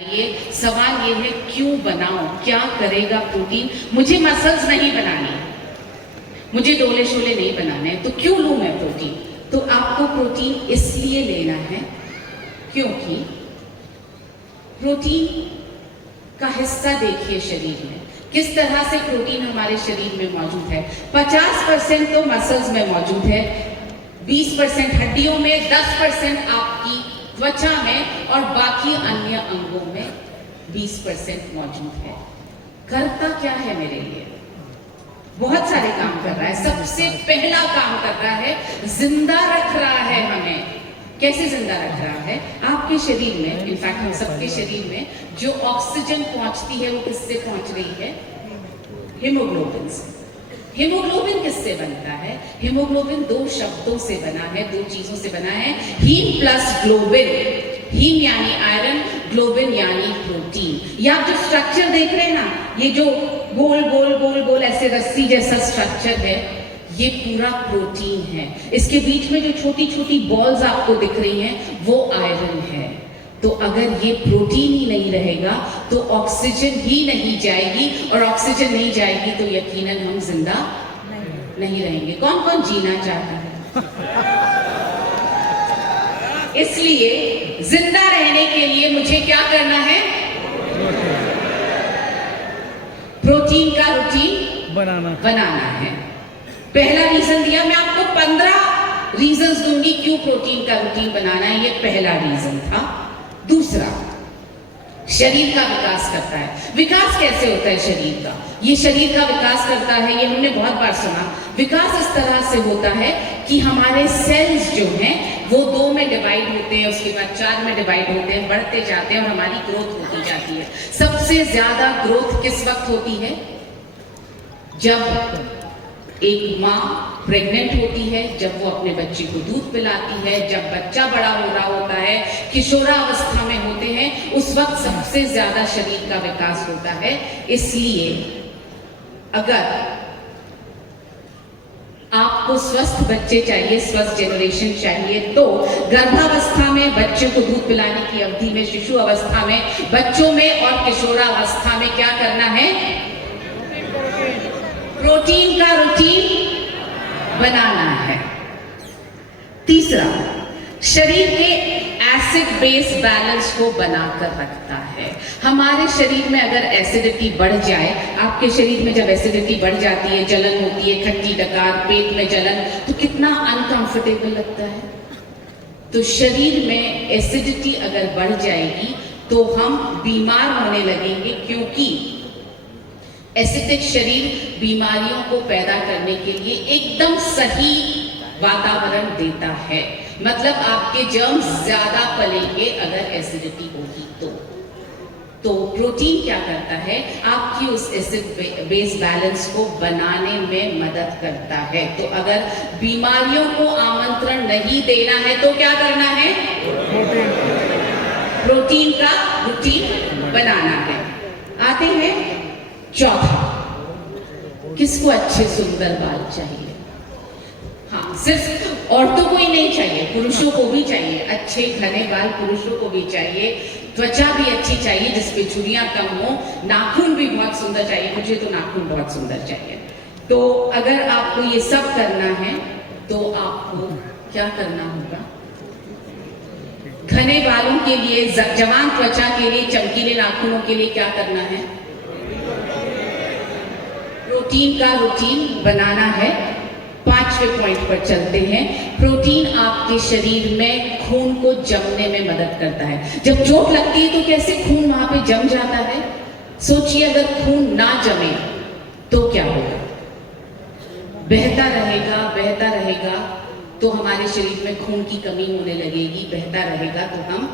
ये सवाल ये है क्यों बनाऊं, क्या करेगा प्रोटीन। मुझे मसल्स नहीं बनानी, मुझे डोले शोले नहीं बनाने, तो क्यों लूं मैं प्रोटीन। तो आपको प्रोटीन इसलिए लेना है क्योंकि प्रोटीन का हिस्सा देखिए शरीर में किस तरह से प्रोटीन हमारे शरीर में मौजूद है। 50% तो मसल्स में मौजूद है, 20% हड्डियों में, 10% आपकी त्वचा में और बाकी अन्य अंगों में 20% मौजूद है। करता क्या है मेरे लिए? बहुत सारे काम कर रहा है। सबसे पहला काम कर रहा है, जिंदा रख रहा है हमें। कैसे जिंदा रख रहा है? आपके शरीर में, इनफैक्ट हम सबके शरीर में जो ऑक्सीजन पहुंचती है वो किससे पहुंच रही है? हीमोग्लोबिन से। हीमोग्लोबिन किससे बनता है? हीमोग्लोबिन दो शब्दों से बना है, दो चीजों से बना है, हीम प्लस ग्लोबिन। हीम यानी आयरन, ग्लोबिन यानी प्रोटीन। ये आप जो स्ट्रक्चर देख रहे हैं ना, ये जो गोल गोल गोल गोल ऐसे रस्सी जैसा स्ट्रक्चर है, ये पूरा प्रोटीन है। इसके बीच में जो छोटी छोटी बॉल्स आपको दिख रही हैं वो आयरन है। तो अगर ये प्रोटीन ही नहीं रहेगा तो ऑक्सीजन ही नहीं जाएगी, और ऑक्सीजन नहीं जाएगी तो यकीनन हम जिंदा नहीं रहेंगे। कौन कौन जीना चाहता है? इसलिए जिंदा रहने के लिए मुझे क्या करना है? प्रोटीन का रूटीन बनाना है। पहला रीजन दिया, मैं आपको 15 रीजंस दूंगी क्यों प्रोटीन का रूटीन बनाना है। ये पहला रीजन था। दूसरा, शरीर का विकास करता है। विकास कैसे होता है शरीर का? ये शरीर का विकास करता है, ये हमने बहुत बार सुना। विकास इस तरह से होता है कि हमारे सेल्स जो हैं वो 2 में डिवाइड होते हैं, उसके बाद 4 में डिवाइड होते हैं, बढ़ते जाते हैं और हमारी ग्रोथ होती जाती है। सबसे ज्यादा ग्रोथ किस वक्त होती है? जब एक माँ प्रेग्नेंट होती है, जब वो अपने बच्चे को दूध पिलाती है, जब बच्चा बड़ा हो रहा होता है, किशोरावस्था में होते हैं, उस वक्त सबसे ज्यादा शरीर का विकास होता है। इसलिए अगर आपको स्वस्थ बच्चे चाहिए, स्वस्थ जनरेशन चाहिए, तो गर्भावस्था में बच्चे को दूध पिलाने की अवधि में, शिशु अवस्था में, बच्चों में और किशोरावस्था में क्या करना है? प्रोटीन का रूटीन बनाना है। तीसरा, शरीर के एसिड बेस बैलेंस को बनाकर रखता है। हमारे शरीर में अगर एसिडिटी बढ़ जाए, आपके शरीर में जब एसिडिटी बढ़ जाती है, जलन होती है, खट्टी डकार, पेट में जलन, तो कितना अनकंफर्टेबल लगता है। तो शरीर में एसिडिटी अगर बढ़ जाएगी तो हम बीमार होने लगेंगे, क्योंकि एसिडिक शरीर बीमारियों को पैदा करने के लिए एकदम सही वातावरण देता है। मतलब आपके जर्म्स ज्यादा पलेंगे अगर एसिडिटी होगी तो प्रोटीन क्या करता है? आपकी उस एसिड बेस बैलेंस को बनाने में मदद करता है। तो अगर बीमारियों को आमंत्रण नहीं देना है तो क्या करना है? प्रोटीन का रूटीन बनाना है। आते हैं चौथा, किसको अच्छे सुंदर बाल चाहिए? हाँ, सिर्फ औरतों को ही नहीं चाहिए, पुरुषों को भी चाहिए। अच्छे घने बाल पुरुषों को भी चाहिए, त्वचा भी अच्छी चाहिए जिसपे झुर्रियां कम हो, नाखून भी बहुत सुंदर चाहिए। मुझे तो नाखून बहुत सुंदर चाहिए। तो अगर आपको ये सब करना है तो आपको क्या करना होगा? घने बालों के लिए, जवान त्वचा के लिए, चमकीले नाखूनों के लिए क्या करना है? प्रोटीन का रूटीन बनाना है। 5वें पॉइंट पर चलते हैं। प्रोटीन आपके शरीर में खून को जमने में मदद करता है। जब चोट लगती है तो कैसे खून वहां पे जम जाता है? सोचिए, अगर खून ना जमे तो क्या होगा? बहता रहेगा तो हमारे शरीर में खून की कमी होने लगेगी। बहता रहेगा तो हम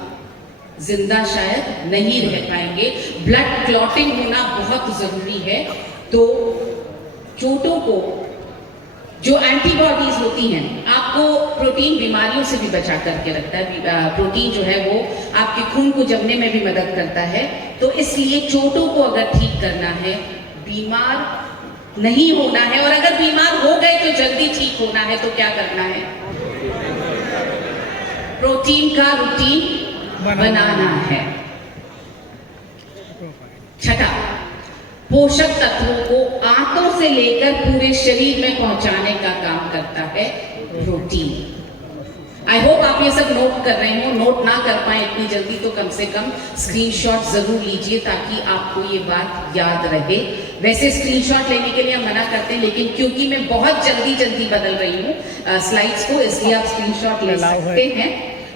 जिंदा शायद नहीं रह पाएंगे। ब्लड क्लॉटिंग होना बहुत जरूरी है। तो चोटों को, जो एंटीबॉडीज होती हैं, आपको प्रोटीन बीमारियों से भी बचा करके रखता है। प्रोटीन जो है वो आपके खून को जमने में भी मदद करता है। तो इसलिए चोटों को अगर ठीक करना है, बीमार नहीं होना है, और अगर बीमार हो गए तो जल्दी ठीक होना है, तो क्या करना है? प्रोटीन का रूटीन बनाना है। छठा, पोषक तत्वों को आंतों से लेकर पूरे शरीर में पहुंचाने का काम करता है प्रोटीन। आई होप आप ये सब नोट कर रहे हो। नोट ना कर पाए इतनी जल्दी तो कम से कम स्क्रीनशॉट जरूर लीजिए ताकि आपको ये बात याद रहे। वैसे स्क्रीनशॉट लेने के लिए हम मना करते हैं, लेकिन क्योंकि मैं बहुत जल्दी बदल रही हूँ स्लाइड्स को, इसलिए आप स्क्रीनशॉट ले सकते हैं।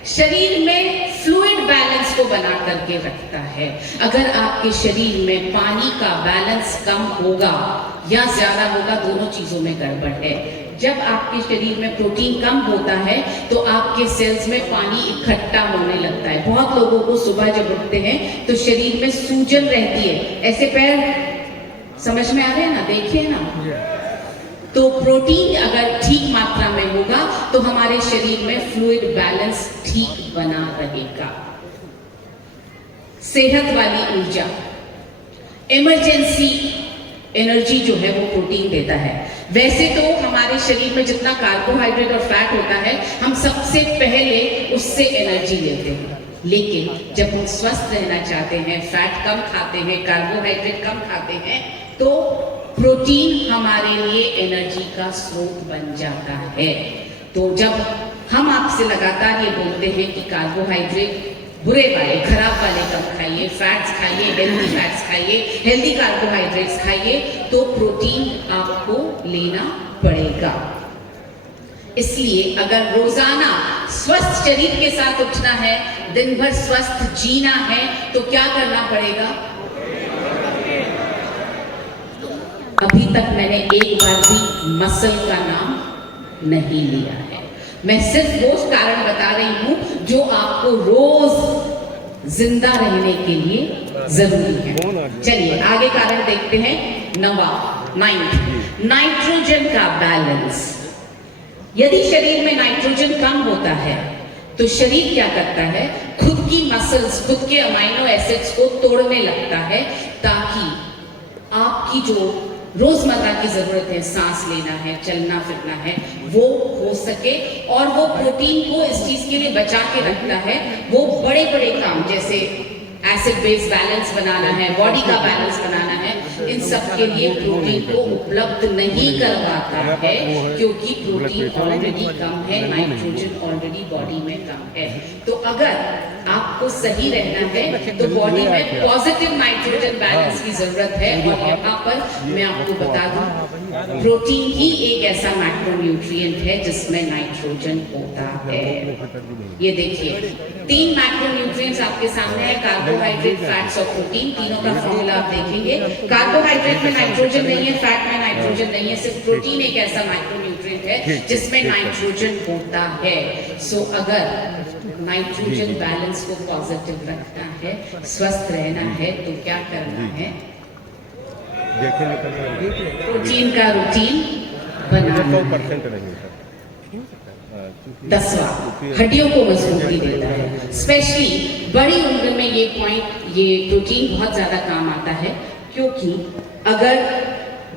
शरीर में फ्लूइड बैलेंस को बना करके रखता है। अगर आपके शरीर में पानी का बैलेंस कम होगा या ज्यादा होगा, दोनों चीजों में गड़बड़ है। जब आपके शरीर में प्रोटीन कम होता है तो आपके सेल्स में पानी इकट्ठा होने लगता है। बहुत लोगों को सुबह जब उठते हैं तो शरीर में सूजन रहती है, ऐसे पैर समझ में आ रहे हैं ना, देखिए ना। तो प्रोटीन अगर ठीक मात्रा में होगा तो हमारे शरीर में फ्लूइड बैलेंस ठीक बना रहेगा। सेहत वाली ऊर्जा, इमरजेंसी एनर्जी जो है वो प्रोटीन देता है। वैसे तो हमारे शरीर में जितना कार्बोहाइड्रेट और फैट होता है, हम सबसे पहले उससे एनर्जी लेते हैं। लेकिन जब हम स्वस्थ रहना चाहते हैं, फैट कम खाते हैं, कार्बोहाइड्रेट कम खाते हैं, तो प्रोटीन हमारे लिए एनर्जी का स्रोत बन जाता है। तो जब हम आपसे लगातार ये बोलते हैं कि कार्बोहाइड्रेट बुरे वाले, खराब वाले कम खाइए, फैट्स खाइए, हेल्दी फैट्स खाइए, हेल्दी कार्बोहाइड्रेट्स खाइए, तो प्रोटीन आपको लेना पड़ेगा। इसलिए अगर रोजाना स्वस्थ शरीर के साथ उठना है, दिन भर स्वस्थ जीना है, तो क्या करना पड़ेगा? अभी तक मैंने एक बार भी मसल का नाम नहीं लिया है। मैं सिर्फ वो कारण बता रही हूं जो आपको रोज जिंदा रहने के लिए जरूरी है। चलिए आगे कारण देखते हैं। नाइट्रोजन का बैलेंस। यदि शरीर में नाइट्रोजन कम होता है तो शरीर क्या करता है? खुद की मसल्स, खुद के अमाइनो एसिड्स को तोड़ने लगता है ताकि आपकी जो रोजमर्रा की जरूरत है, सांस लेना है, चलना फिरना है, वो हो सके। और वो प्रोटीन को इस चीज के लिए बचा के रखता है। वो बड़े बड़े काम जैसे एसिड बेस बैलेंस बनाना है, बॉडी का बैलेंस बनाना है, इन सब के लिए प्रोटीन को उपलब्ध नहीं करवाता है, क्योंकि प्रोटीन ऑलरेडी कम है, नाइट्रोजन ऑलरेडी बॉडी में कम है। तो अगर आपको सही रहना है तो बॉडी में पॉजिटिव नाइट्रोजन बैलेंस की जरूरत है। और यहाँ पर मैं आपको बता दूं, प्रोटीन ही एक ऐसा मैक्रोन्यूट्रिएंट है जिसमें नाइट्रोजन होता है। ये देखिए 3 मैक्रोन्यूट्रिएंट्स आपके सामने है, कार्बोहाइड्रेट, फैट्स और प्रोटीन। तीनों का फॉर्मूला आप देखेंगे। कार्बोहाइड्रेट में नाइट्रोजन नहीं है, फैट में नाइट्रोजन नहीं है, सिर्फ प्रोटीन एक ऐसा माइक्रोन्यूट्रिएंट है जिसमें नाइट्रोजन होता है। सो अगर नाइट्रोजन बैलेंस को पॉजिटिव रखना है, स्वस्थ रहना है, तो क्या करना है? प्रोटीन का रूटीन बनाना। 10वां, हड्डियों को मजबूती देता है। स्पेशली बड़ी उम्र में ये प्रोटीन बहुत ज्यादा काम आता है, क्योंकि अगर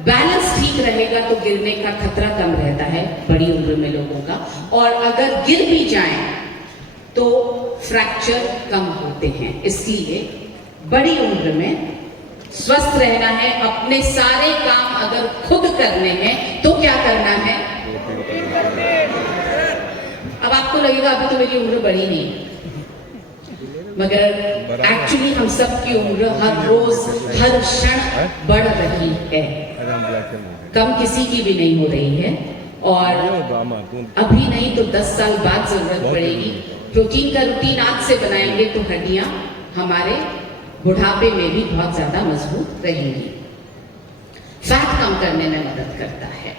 बैलेंस ठीक रहेगा तो गिरने का खतरा कम रहता है बड़ी उम्र में लोगों का। और अगर गिर भी जाए तो फ्रैक्चर कम होते हैं। इसलिए बड़ी उम्र में स्वस्थ रहना है, अपने सारे काम अगर खुद करने हैं तो क्या करना है? अब आपको लगेगा अभी तो मेरी उम्र बड़ी नहीं, मगर एक्चुअली हम सब की उम्र हर रोज हर क्षण बढ़ रही है, कम किसी की भी नहीं हो रही है। और अभी नहीं तो 10 साल बाद जरूरत पड़ेगी। प्रोटीन का रूटीन आज से बनाएंगे तो हड्डियां हमारे बुढ़ापे में भी बहुत ज्यादा मजबूत रहेंगी। फैट कम करने में मदद करता है।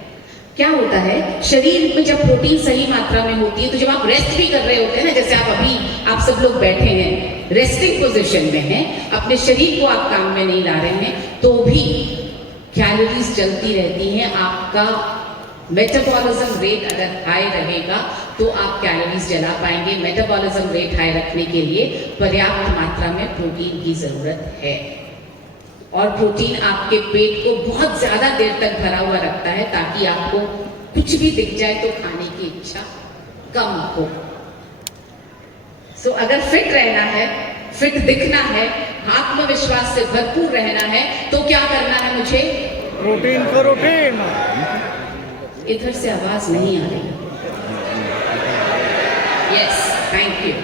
क्या होता है, शरीर में जब प्रोटीन सही मात्रा में होती है तो जब आप रेस्ट भी कर रहे होते हैं ना, जैसे आप सब लोग बैठे हैं, रेस्टिंग पोजीशन में हैं, अपने शरीर को आप काम में नहीं ला रहे हैं, तो भी कैलोरीज चलती रहती हैं। आपका मेटाबॉलिज्म रेट अगर हाई रहेगा तो आप कैलोरीज जला पाएंगे। मेटाबॉलिज्म रेट हाई रखने के लिए पर्याप्त मात्रा में प्रोटीन की जरूरत है। और प्रोटीन आपके पेट को बहुत ज्यादा देर तक भरा हुआ रखता है, ताकि आपको कुछ भी दिख जाए तो खाने की इच्छा कम हो। सो अगर फिट रहना है, फिट दिखना है, आत्मविश्वास से भरपूर रहना है तो क्या करना है मुझे? प्रोटीन का रूटीन। इधर से आवाज नहीं आ रही। Yes, thank you.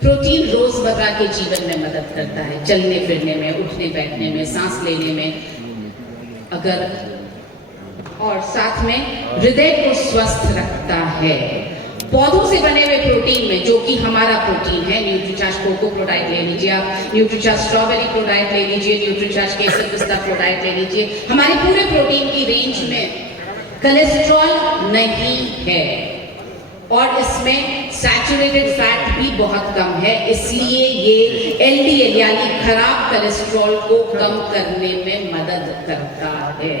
प्रोटीन रोजमर्रा के जीवन में मदद करता है, चलने फिरने में, उठने बैठने में, सांस लेने में, अगर और साथ में हृदय को स्वस्थ रखता है। पौधों से बने हुए प्रोटीन में, जो कि हमारा प्रोटीन है, न्यूट्रीचार्ज कोको प्रोडाइट ले लीजिए आप, न्यूट्रीचार्ज स्ट्रॉबेरी प्रोडाइट ले लीजिए, न्यूट्रीचार्ज केसर पिस्ता प्रोडाइट ले लीजिए, हमारे पूरे प्रोटीन की रेंज में कोलेस्ट्रॉल नहीं है और इसमें सैचुरेटेड फैट भी बहुत कम है, इसलिए ये एलडीएल यानी खराब कोलेस्ट्रॉल को कम करने में मदद करता है।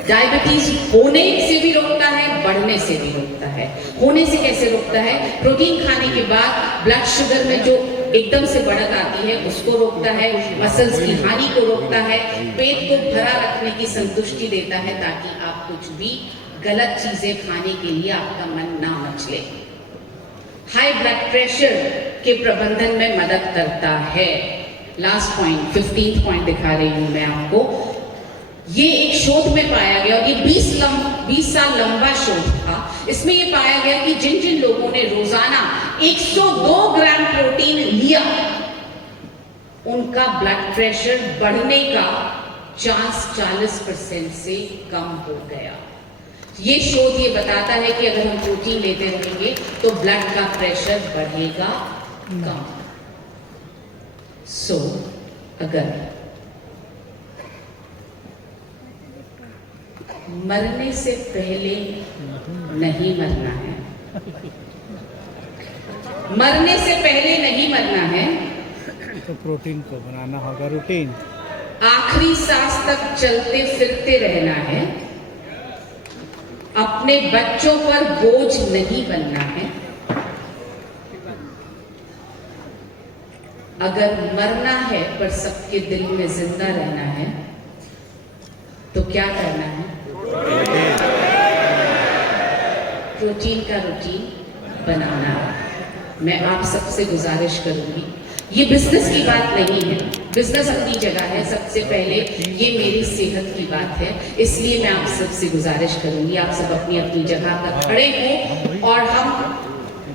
डायबिटीज होने से भी रोकता है, बढ़ने से भी रोकता है। होने से कैसे रोकता है? प्रोटीन खाने के बाद ब्लड शुगर में जो एकदम से बढ़त आती है उसको रोकता है, मसल्स की हानि को रोकता है, पेट को भरा रखने की संतुष्टि देता है ताकि आप कुछ भी गलत चीजें खाने के लिए आपका मन ना मचले। हाई ब्लड प्रेशर के प्रबंधन में मदद करता है। लास्ट पॉइंट, 15th पॉइंट दिखा रही हूं मैं आपको। ये एक शोध में पाया गया और ये 20 साल लंबा शोध था। इसमें ये पाया गया कि जिन जिन लोगों ने रोजाना 102 ग्राम प्रोटीन लिया उनका ब्लड प्रेशर बढ़ने का चांस 40% से कम हो गया। ये शोध ये बताता है कि अगर हम प्रोटीन लेते रहेंगे तो ब्लड का प्रेशर बढ़ेगा कम। सो अगर मरने से पहले नहीं मरना है, मरने से पहले नहीं मरना है तो प्रोटीन को बनाना होगा रूटीन। आखिरी सांस तक चलते फिरते रहना है, अपने बच्चों पर बोझ नहीं बनना है। अगर मरना है पर सबके दिल में जिंदा रहना है तो क्या करना है? प्रोटीन का रूटीन बनाना। मैं आप सबसे गुजारिश करूंगी, ये बिजनेस की बात नहीं है, बिजनेस अपनी जगह है, सबसे पहले ये मेरी सेहत की बात है, इसलिए मैं आप सबसे गुजारिश करूंगी आप सब अपनी अपनी जगह पर खड़े हो और हम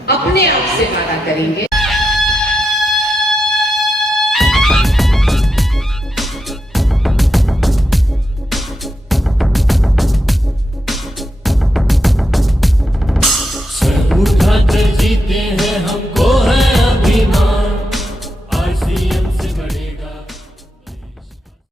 अपने आप से वादा करेंगे।